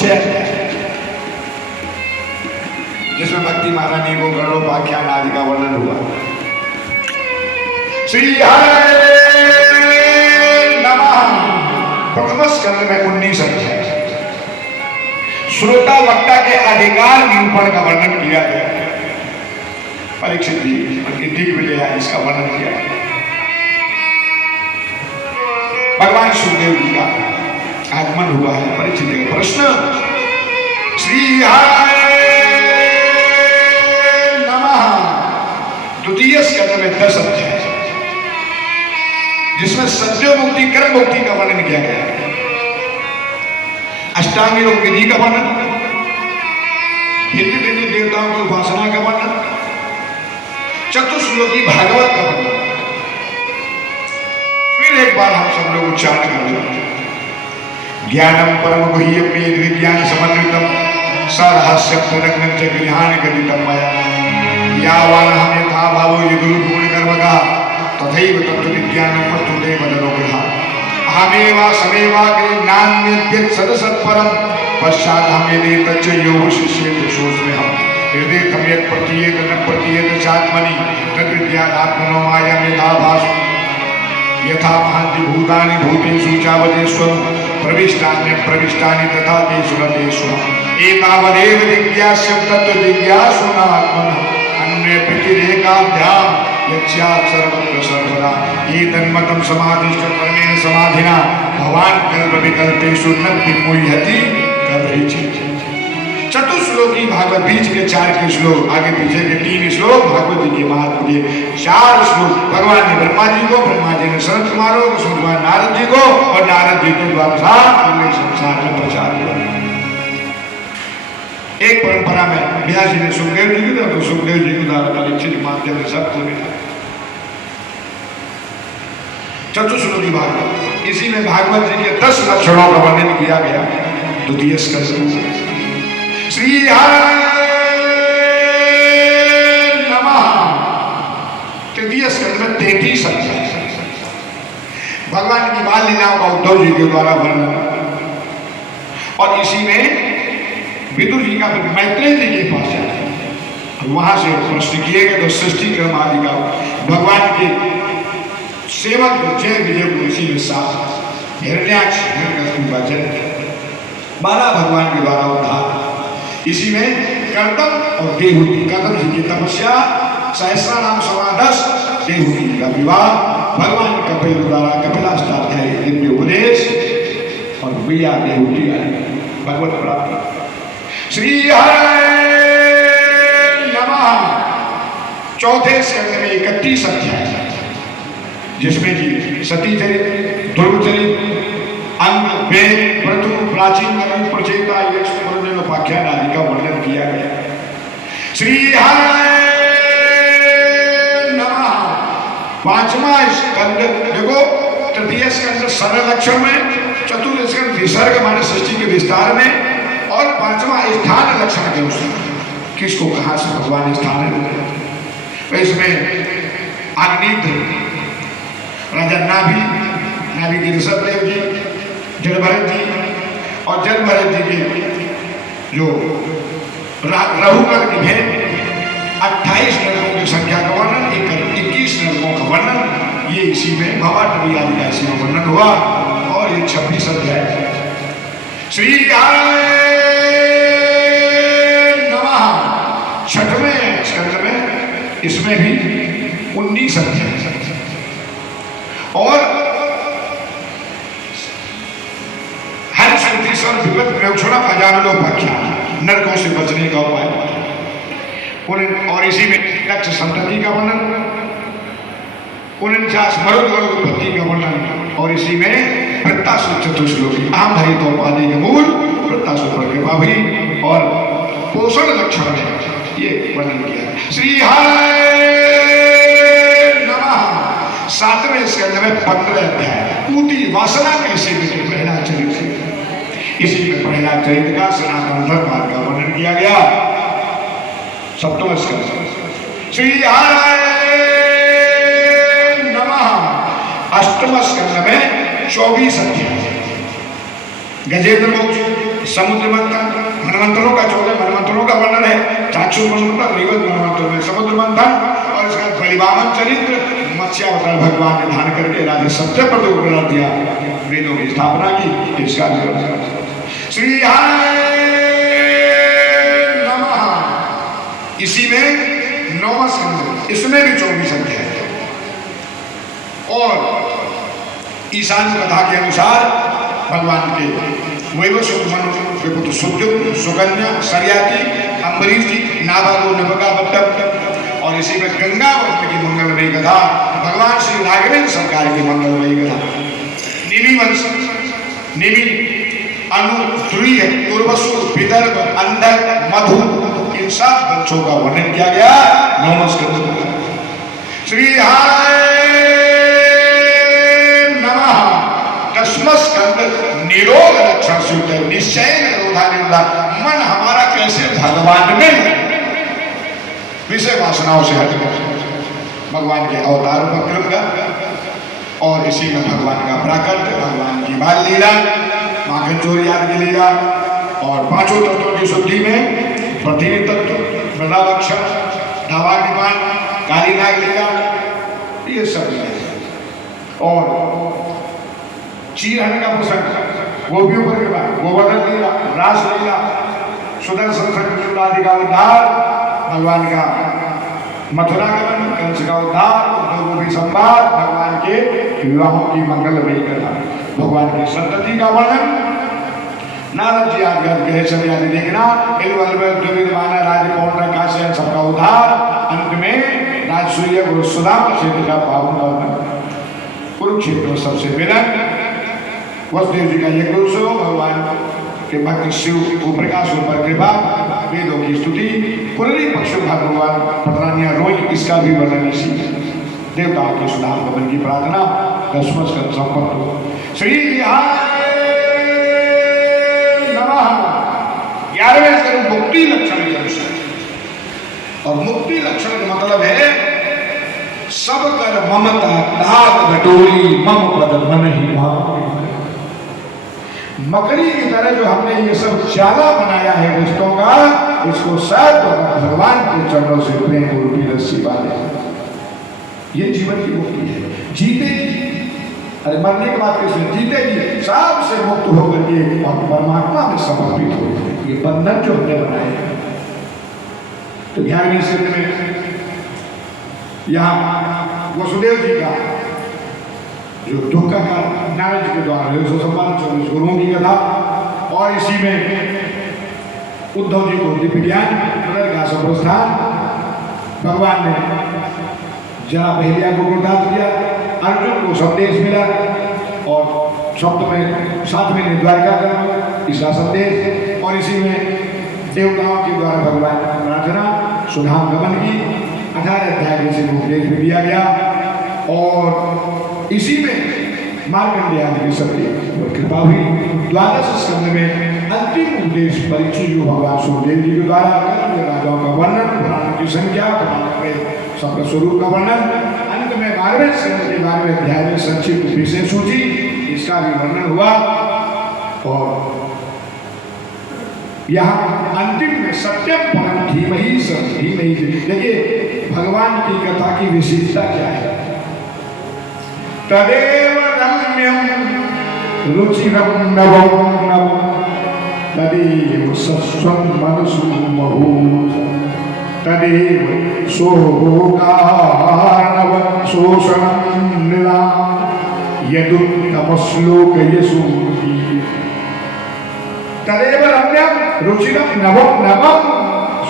6 जिसमें भक्ति महारानी को गरुड़ोपाख्यान आदि का वर्णन हुआ। श्री हरे नमः। प्रथम स्कंद में 19 अध्याय श्रोता वक्ता के अधिकार निरूपण का वर्णन किया गया। परीक्षित जी उनकी दिग्विजय इसका वर्णन किया। भगवान सुखदेव जी का आगमन हुआ है। परीक्षित जी का प्रश्न, श्री हरे नमः। द्वितीय स्कंद में 10 अध्याय जिसमें सत्य मुक्ति कर्म मुक्ति का वर्णन किया गया। अष्टांग योग विधि का वर्णन, भिन्न भिन्न देवताओं की उपासना का वर्णन, चतुश्लोकी भागवत का वर्णन। फिर एक बार हम सब लोग उच्चारण करें। ज्ञानम परम गुह्यम वेद विज्ञान समन्वितम सरहस्यम तदग्नं च गृहाण गदितम मया यावानहं यथा भावो यदुर्गुण कर्मगा तथैव तत्त्वविज्ञानं वस्तुते वदनोग्रहा अहमेवा समेवाग्रे नान्यद्यत् सदसत्परं पश्चादहं यदेतच्च यो शिष्येत सोऽस्म्यहम् हृदयं यत् प्रतीयेत न प्रतीयेत चात्मनि तद्विद्यात्मनो मायं यथा भासु यथा महन्ति भूतानि भूतेषु चावदेष्वं प्रविष्टानि प्रविष्टानि तथा तेषु न तेषु एतावदेव जिज्ञास्यं तत्त्वजिज्ञासूनात्मनः अन्ये प्रतिरेकाभ्यां यस्यात् सर्वत्र सर्वदा एतन्मतं समाधिश्च परमेण समाधिना भवान् कल्पविकल्पेषु न विमुह्यति कदाचित्। चतुश्लोकी भागवत, बीच के 4 के श्लोक, आगे पीछे के 3 श्लोक भागवत जी के महात्म के 4 श्लोक भगवान ने ब्रह्मा जी को, ब्रह्मा जी ने सनत कुमारों को, सनत कुमार नारद जी को और नारद जी के द्वारा पूरे संसार में प्रचार किया। एक परंपरा में व्यास जी ने सुखदेव जी को, तो सुखदेव जी के द्वारा परीक्षित के माध्यम से सबको मिला। चतुश्लोकी भागवत, इसी में भागवत जी के 10 लक्षणों का वर्णन किया गया। द्वितीय स्कंद श्री हरे नमः। तृतीय स्कंद में 33 अध्याय भगवान की बाल लीलाओं का उद्धव जी के द्वारा वर्णन, और इसी में विदुर जी का मैत्रेय जी के पास जाए, वहां से प्रश्न किए गए। तो सृष्टि क्रम आदि का भगवान के सेवक जय विजय को इसी में साथ हिरण्याक्ष वचन 12 भगवान के द्वारा उद्धार। इसी में कर्दम और देवहूति, कर्दम जी की तपस्या, सहस्रा नाम समादस, देवहूति का विवाह, भगवान कपिल द्वारा कपिलाष्टाध्याय दिव्य उपदेश और भैया देवहूति भगवत प्राप्ति। श्री हरे नमः। चौथे स्कंद में 31 अध्याय जिसमें जी सती चरित, ध्रुव चरित, अंग, वेद, व्रतु, प्राचीन प्रचेता, उपाख्यान आदि का वर्णन किया गया। श्री हरे नमः। 5वां स्कंद देखो, तृतीय स्कंद सरल लक्षण में, चतुर्थ स्कंद विसर्ग माने सृष्टि के विस्तार में, और 5वां स्थान लक्षण के अनुसार किसको कहां से भगवान स्थान है। इसमें अग्निध्र, राजा नाभि के ऋषभदेव जी, जलभरत जी और जलभरत जी के जो रघुकर की भेंट, 28 नरकों की संख्या का वर्णन, 21 नरकों का वर्णन, ये इसी में भवाटवी आदि का इसी में वर्णन हुआ। और ये 26 अध्याय श्री हरे नमः। 6वें स्कंद में इसमें भी 19 अध्याय और नरकों से बचने का उपाय, और इसी में दक्ष संतति का वर्णन, 49 मरुदगण उत्पत्ति का वर्णन, और इसी में वृत्तासुर चतुश्लोकी, आम हरित उपाधि के मूल वृत्तासुर पर कृपा हुई, और पोषण लक्षण में ये वर्णन किया। श्री हरे नमः। 7वें स्कंद में 15 अध्याय पूती वासना कैसे मिटे, प्रहलाद चरित से, इसी में प्रहलाद चरित का सनातन धर्म का वर्णन किया गया। 7वां स्कंद श्री हरे नमः। 8वां स्कंद में 24 अध्याय गजेंद्र मोक्ष, समुद्र मंथन, मनमंत्रों का 14 मनमंत्रों का वर्णन है, चाक्षुष मनमंत्र, ऋग्वेद मनमंत्र में समुद्र मंथन, और इसका बलिवामन चरित्र मत्स्यावतार भगवान ने धारण करके राजा सत्यव्रत को बना दिया, वेदों की स्थापना की। इसका श्री नमः, इसी में 9वां स्कंद, इसमें भी 24 अध्याय है। और ईशान कथा के अनुसार भगवान के वैवस्वत मनु के पुत्र सुद्युम्न, सुकन्या, सरयाती, अम्बरीश जी, नाभागो, नभगा, बट्टम, और इसी में गंगावती की मंगलमयी कथा, भगवान श्री नागेंद्र सरकार की मंगलमयी कथा, निमि वंश, निमि, अनु, ध्रुय, उर्वसु, विदर्भ, अंधक, मधु, इन 7 वंशों का वर्णन किया गया 9वें स्कंद में। श्री स्कंद निरोध लक्षण सूत्र, निश्चय निरोधा, मन हमारा कैसे भगवान में विषय वासनाओं से हट कर भगवान के अवतार उपक्रम का, और इसी में भगवान का प्राकट्य, भगवान की बाल लीला, माखन चोरी आदि की लीला, और 5 तत्वों की शुद्धि में पृथ्वी तत्व, मृदावक्षण, धावाग्निपान, काली नाग लीला, ये सब लीला, और चीरहरण का प्रसंग, गोपियों पर कृपा, गोवर्धन लीला, रास लीला, सुदर्शन चक्र आदि का उद्धार, भगवान का मथुरा गमन, कंस का उद्धार, गोपी संवाद, भगवान के विवाहों की मंगलमयी कथा, भगवान की संतति का वर्णन, नारद जी आदि ग्रह चले आदि देखना, राज पौंड्र काश्यप सबका उद्धार, अंत में राजसूय गुरु सुदाम क्षेत्र का पावन वर्णन, कुरुक्षेत्र सबसे मिलन, वसुदेव जी का यज्ञ उत्सव, भगवान के भक्त शिव को प्रकाश पर कृपा, वेदों की स्तुति, पुररी पक्ष भगवान पटरानिया रोई, इसका भी वर्णन इसी देवताओं के सुधार भवन की प्रार्थना 10वां स्कंद संपन्न हो। श्री नमः 11वें स्कंद मुक्ति लक्षण के अनुसार, और मुक्ति लक्षण का मतलब है सब कर ममता ताग बटोरी मम पद मन ही मकड़ी की तरह जो हमने ये सब जाला बनाया है रिश्तों का, इसको सब भगवान के चरणों से प्रेम रूपी रस्सी बांधे। ये जीवन की मुक्ति है। जीते जी, अरे मरने के बाद कैसे जीते जी सबसे मुक्त होकर के परमात्मा में समर्पित हो, ये बंधन जो हमने बनाए। तो 11वें स्कंद में यहाँ वसुदेव जी का जो दुख का नारद के द्वारा सम्मान 24 गुरुओं की कथा, और इसी में उद्धव जी को दिव्य ज्ञान का संप्रस्थान, भगवान ने जरा बहलिया को गुणदात किया, अर्जुन को संदेश मिला, और शब्द में 7वें ने द्वारका का इसका संदेश, और इसी में देवताओं के द्वारा भगवान की प्रार्थना, सुधाम गमन की 18 अध्याय से उपदेश भी दिया गया, और इसी में मार्कंडेय आदि की शक्ति और कृपा हुई। 12वें स्कंद में अंतिम उपदेश परीक्षित जो भगवान सुखदेव जी के द्वारा राजाओं का वर्णन, पुराणों की संख्या, सबका स्वरूप का वर्णन, अंत में 12वें स्कंद के 12वें अध्याय में संक्षिप्त विषय सूची, इसका भी वर्णन हुआ, और यहाँ अंतिम में सत्यम परम धीमहि धीमहि। देखिए भगवान की कथा की विशेषता क्या है, तदेव रम्यं रुचिरं नवं नवं तदेव सस्वं मनसु महूत तदेव शोकार्णव शोषणं निराम यदुत्तमश्लोकयसु तदेव रम्यं रुचिरं नवं नवं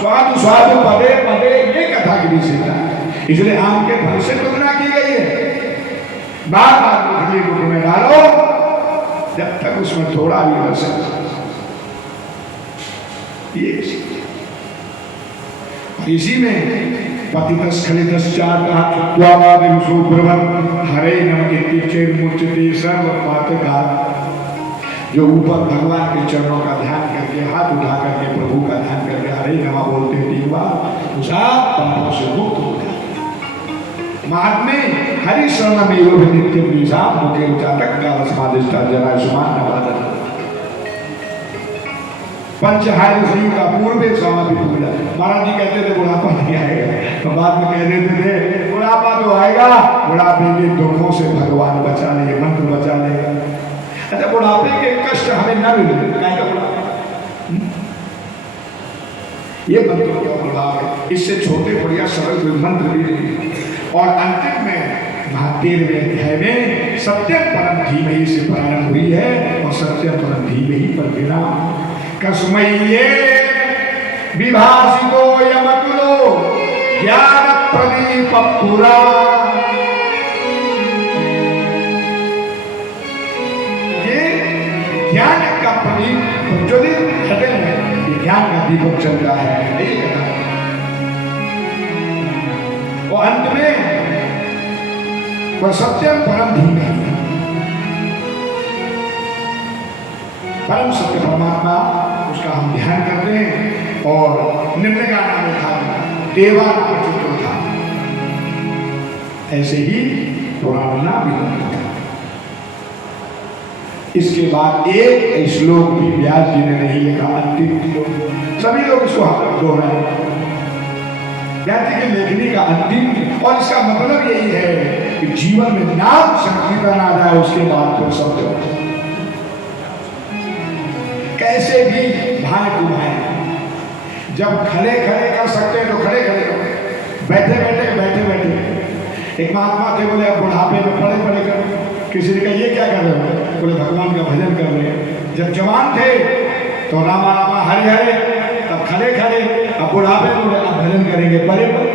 स्वादु स्वादु पदे पदे, ये कथा की विशेषता है। इसलिए आम के फल से तुलना की गई है, बार बार गुठली गुट में डालो जब तक उसमें थोड़ा भी रस है। इसी में पतितस्खलितश्चात् त्वावादिवसोब्रवन् हरे नमः इति मुच्यते सर्वपातकात्। जो ऊपर भगवान के चरणों का ध्यान करके, हाथ उठा करके प्रभु का ध्यान करके हरे नमः बोलते हैं 3 बार, तो सब पापों से मुक्त हो जाते। महात्मे हरि शरण में योग नित्य मुके उचाटक काल समाधिष्ठा जरा सुमान नवादन। पंचहार ऋषि का पूर्व समाधि पूजा। महाराज जी कहते थे बुढ़ापा नहीं आएगा, तो बाद में कह देते थे बुढ़ापा तो आएगा, बुढ़ापे के दुखों से भगवान बचा लेंगे, मंत्र बचा लेगा। अच्छा, बुढ़ापे के कष्ट हमें न मिले, ये मंत्र का प्रभाव है। इससे छोटे बढ़िया सरल कोई मंत्र भी नहीं। और अंतिम में 13वें अध्याय में सत्यम परम धीमहि से प्रारंभ हुई है और सत्यम परम धीमहि पर विराम। कस्मैये विभासितो यमतुलो ज्ञान प्रदीप पुरा। ये ज्ञान का प्रदीप प्रज्वलित हृदय में, ये ज्ञान का दीपक चल रहा है। और अंत में वह सत्यम परम धीमहि, परम सत्य परमात्मा, उसका हम ध्यान करते हैं। और निम्न का नाम था देवा चित्र था, ऐसे ही पुराना भी था। इसके बाद एक श्लोक भी व्यास जी ने नहीं लिखा, अंतिम श्लोक। सभी लोग इसको हम दोहराए, व्यास जी की लेखनी का अंतिम। और इसका मतलब यही है कि जीवन में नाम संकीर्तन आ जाए, उसके बाद फिर सब कैसे भी भाए घुमाए। जब खड़े खड़े कर सकते हैं तो खड़े खड़े करो, बैठे बैठे बैठे बैठे। एक महात्मा थे, बोले अब बुढ़ापे में पड़े पड़े कर। किसी ने कहा ये क्या कर रहे हो? बोले भगवान का भजन कर रहे हैं। जब जवान थे तो रामा रामा हरे हरे, तब खड़े खड़े। अब बुढ़ापे में बोले अब भजन करेंगे परे परे।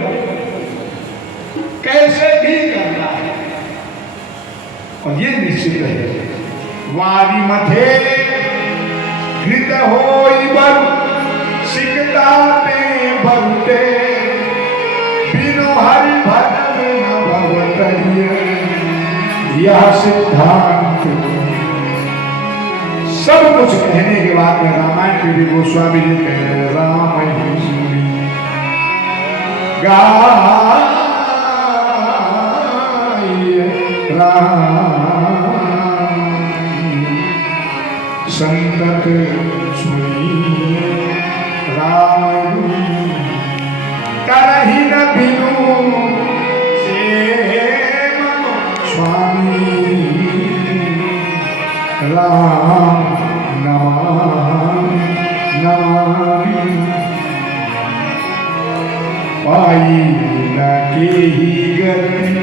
कैसे भी करना है, और ये निश्चित है। वारी मथे घृत होई बरु सिकता में बरते, बिनु हरि भजन न भवतरिय यह सिद्धांत। सब कुछ कहने के बाद में रामायण के भी गोस्वामी जी कह रहे राम ही सुनी गाय राम संतत सुनी राम करहि न बिनु सेव स्वामी राम नमामि नमामि। पाई न केहि गति